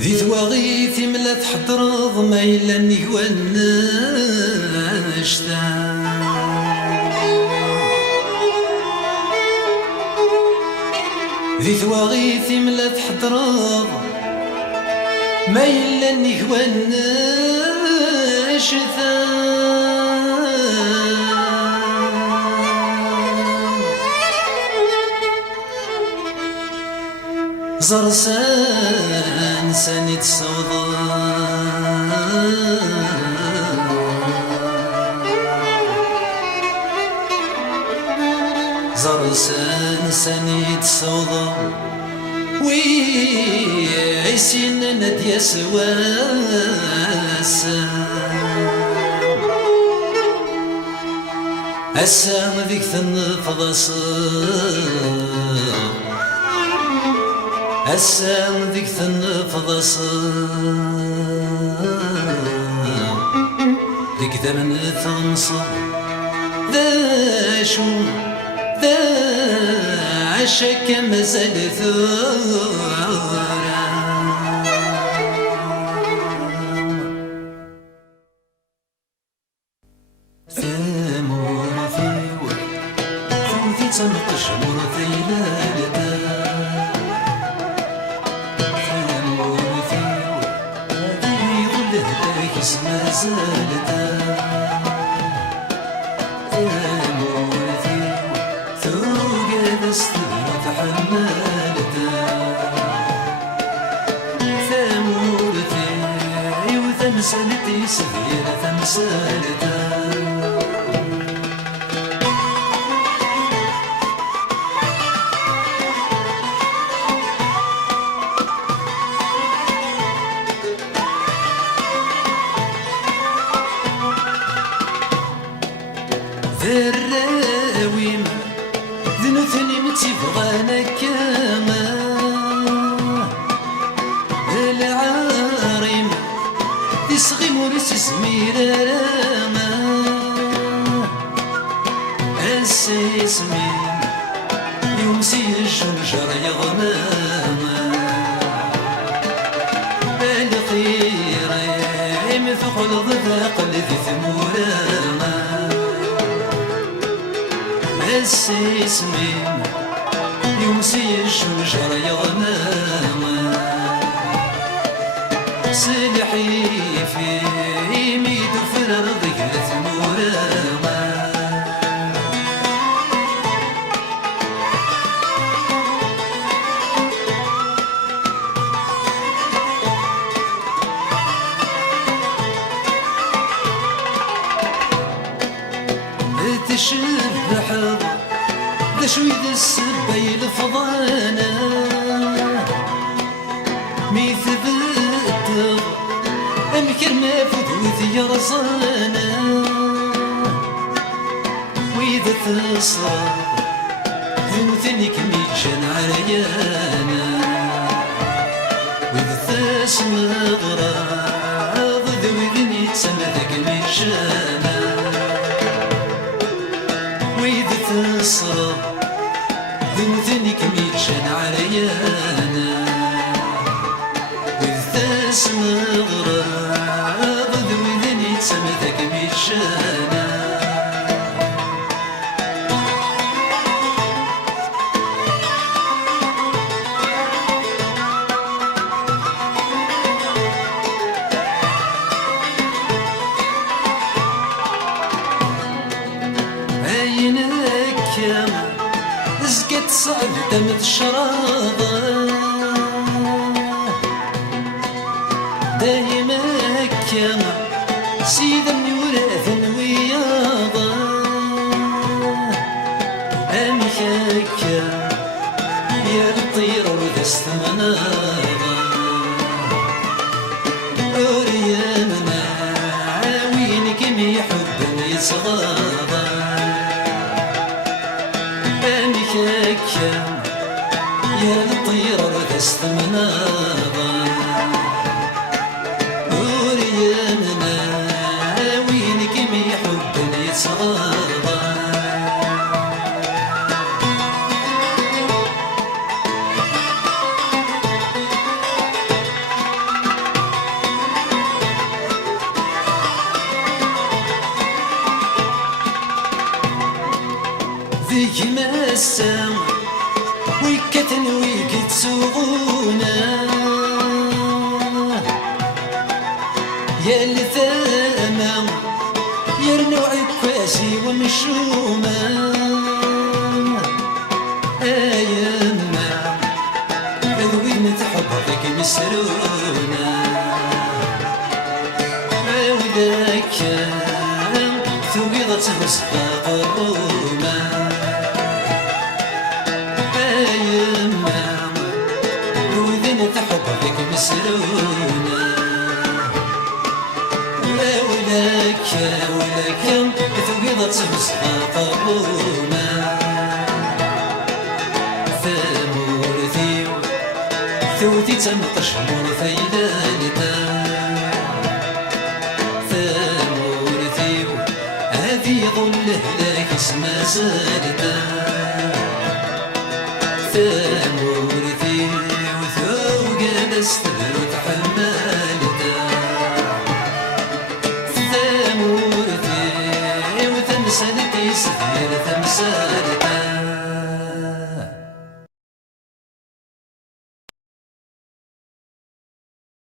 ذي ثواغيث ملا تحضرض ما إلا نهوى النشتا ذي ثواغيث ملا تحضرض ما إلا نهوى النشتا زرسان سانيت زرسان سانيت صوضا ويعيسين نديا سواسا أسا ذيك ثنفض أسا ذيك ثنفض ذيك ثمن ثنصر ذا شو ذا عشك مازال ثورة ثمور ثيور ثوثي تنقش مور ثيلالتا اسمها زالتا ثمور ثيور ثوق استغرت حمالتا ثمور ثيور ثمسالتي سفيرة ثمسالتا الراويم ذنوثني متبغانا كما العارم يصغي موريس سمير راما السيسمين يمسي الشجر يغماما الخير مثقل ضذاق الذي ثموراما السيسمين يمسي الشجر يغماما سلحي في يميد فرر ضيق ثموراما تشبح ذا شوي ذا السباي الفضانا مي ثبت أمكر ما فدوث يرزانا وإذا تصاب ذنوثنك ميجان عريانا وإذا تسمى غراض ذوي ذني تسمى ذاك ميجانا وإذا تصرف ذنوثنك ميجان عريانا وإذا تسمى غراض ذوي ذني تسمى ذاك ميجانا زكت صعب دمت شراضة دايما كما سيدا من وراث وياضة أمكاك يا الطيرة وذا استمناضة أريامنا وينك مي حب يصغاضة يا الطيرة وذا استمناضة وريامنا وينك مي حب يتصغاضة السام ويكتن ويكتسوغونا يا الثامة يرنو عكاسي ومشومة أيما أذوين تحبك مسرونا وذاك ثويضة مسبق الروما أيما وذين تحبك مسرونا ولكن ثويضة مسبق الروما ثمورثي ثوثي تمطش مرثيلانتا ثمورثي هذي ظله لك اسما زالتا ثمورثي وثوق نستدر تحمالتا ثمورثي وثمسالتي سثير ثمسالتا